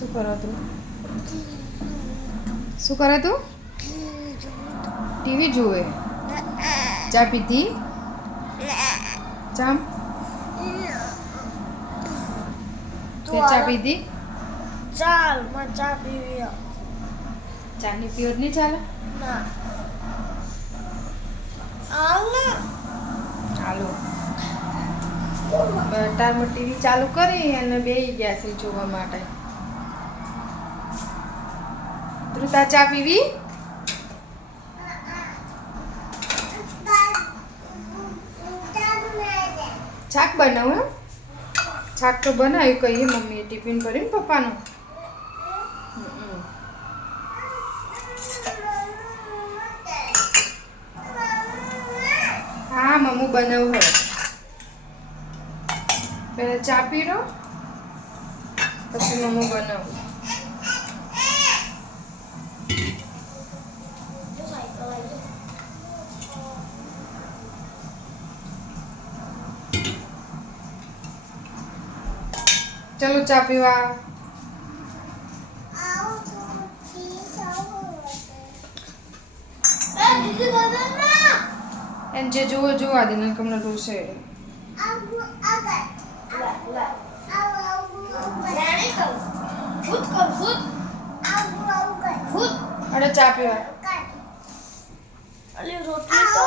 શું કરો તું? શું કરે તું? ટીવી જુએ. ચા પીધી? ચા તે ચા પીધી? ચાલ માં ચા પીવી. ચા ની પીવો જ નહીં ચાલે? ના આલે ચાલો બટારમાં ટીવી ચાલુ કરી અને બેસી ગયા છે જોવા માટે. ધ્રુતા ચા પીવી? શાક બનાવું એમ? શાક તો બનાવ્યું કહીએ મમ્મીએ ટિફિન ભરીને પપ્પાનું. હા મમ્મુ બનાવું હવે. પહેલાં ચા પી લો પછી મમ્મુ બનાવું. ચલો ચા પીવા. એમ જે જોવો જોવા દે ને કમને રોશે. અરે ચા પીવા. અલી રોટલી તો